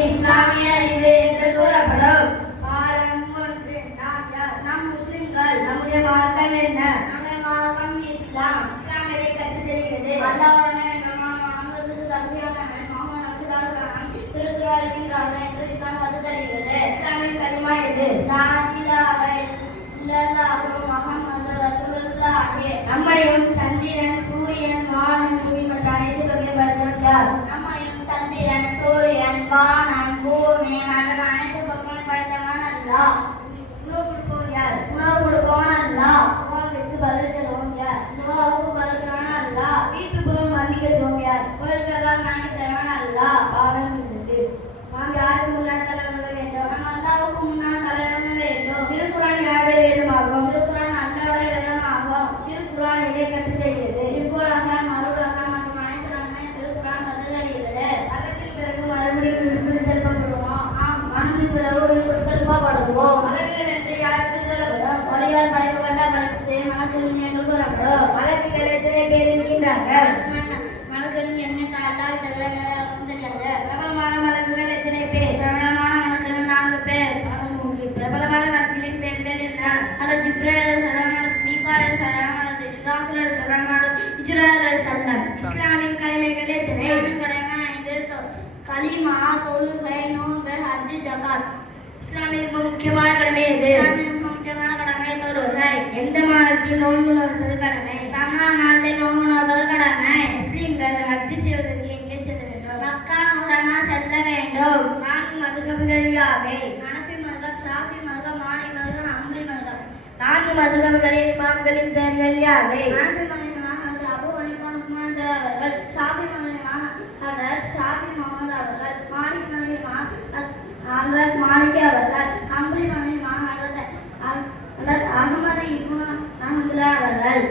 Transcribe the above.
இஸ்லாமிய அறிவு என்று கூறப்படும். பாடம் 1. நாம் யார்? நாம் முஸ்லிம்கள். நம்முடைய மார்க்கம் என்ன? நம்முடைய மார்க்கம் இஸ்லாம். இஸ்லாம் எதை கற்றுத் தருகிறது? அல்லாஹ்வை வணங்குவதற்கு தகுதியானவன் முஹம்மது ரசூலுல்லாஹ் திருத்துறை இருக்கின்றார்கள் என்று இஸ்லாம் கற்றுத் தருகிறது. இஸ்லாமின் கலிமா எது? லா இலாஹ இல்லல்லாஹு முஹம்மது ரசூலுல்லாஹ். நம்மையும் சந்திரன், சூரியன், வானம், பூமி மற்ற அனைத்து தொகையும் படைத்தவன் யார்? நம்மையும் சந்திரன், சூரியன், வானம், பூமி மற்றும் அனைத்து பொருட்களையும் படைத்தவன் அல்லாஹ். உணவு கொடுப்பவன் யார்? உணவு கொடுப்பவன் அல்லாஹ். துஆவுக்கு பதில் தருபவன் யார்? துஆவுக்கு பதில் தருபவன் அல்லாஹ். வீட்டு போகும் மன்னிக்க செய்பவன் யார்? கோயில்கள் மன்னிக்க தருபவன் அல்லாஹ். பாடம் 2. நாம் யாருக்கு முன்னால் தலை வணங்க வேண்டும்? நாம் அல்லாஹ்வுக்கு முன்னால் தலை வணங்க வேண்டும். திருக்குர்ஆன் யாருடைய வேதமாகும்? திருக்குர்ஆன் அல்லாஹ்வுடைய வேதமாகும். திருக்குர்ஆன் எதை கற்றுத் தருகிறது? இப்போலாக மறுவுலக மற்றும் அனைத்து நன்மை திருக்குர்ஆன் கற்றுத் தருகிறது. அதற்கு பிறகு மறுபடியும் உயிர்த்தெழுதல் படுவோம். ஆம், மனது பிறகு உயிர்த்தெழுதல் படுவோம். மலக்குகள் என்று யாருக்கு சொல்லப்படும்? ஒருவர் படைக்கப்பட்ட படைப்புக்கு மலக்குகள் என்று கூறப்படும். மலக்குகள் எத்தனை பேர் இருக்கின்றார்கள்? மலக்குகள் என்னை அல்லாஹ்வை தவிர வேற யாருக்கும் தெரியாது. பிரபலமான மலக்குகள் எத்தனை பேர்? பிரபலமான மலக்குகள் 4 பேர். பிரபலமான மலக்குகளின் பெயர்கள் என்ன? ஹஜ்ரத் ஜிப்ரீல் அலைஹிஸ்ஸலாம், ஹஜ்ரத் மீகாயில் அலைஹிஸ்ஸலாம், ஹஜ்ரத் இஸ்ராஃபீல் அலைஹிஸ்ஸலாம், ஹஜ்ரத் இஸ்ராயில் அலைஹிஸ்ஸலாம். இஸ்லாமின் கடமைகள் எத்தனை? இஸ்லாமின் கடமை 5. கலிமா, தொழுகை, நோன்பு, ஹஜ், ஜகாத். இஸ்லாமின் மிக முக்கியமான கடமை எது? இஸ்லாமின் மிக முக்கியமான கடமை தொழுகை. எந்த மாதத்தில் நோன்பு நோற்பது கடமை? ரமலான் மாதத்தில் நோன்பு நோற்பது கடமை. முஸ்லிம்கள் ஹஜ் செய்வதற்கு எங்கே செல்ல வேண்டும்? மக்கா முஹர்ரமா செல்ல வேண்டும். 4 மதுஹப்கள் யாவை? ஹனஃபி மதுஹப், ஷாஃபி மதுஹப், மாலிகி மதுஹப், ஹம்பலி மதுஹப். 4 மதுஹப்களின் இமாம்களின் பெயர்கள் யாவை? ஹனஃபி மதுஹப் இமாம் ஹஜ்ரத் அபூ ஹனீஃபா நுஃமான் அவர்கள், ஷாஃபி மதுஹப் இமாம் ஹஜ்ரத் ஷாஃபி முஹம்மது அவர்கள், மாலிகி மதுஹப் இமாம் ஹஜ்ரத் மாலிகி அவர்கள், ஹம்பலி மதுஹப் இமாம் ஹஜ்ரத் அஹ்மத் இப்னு ஹம்பல் அவர்கள்.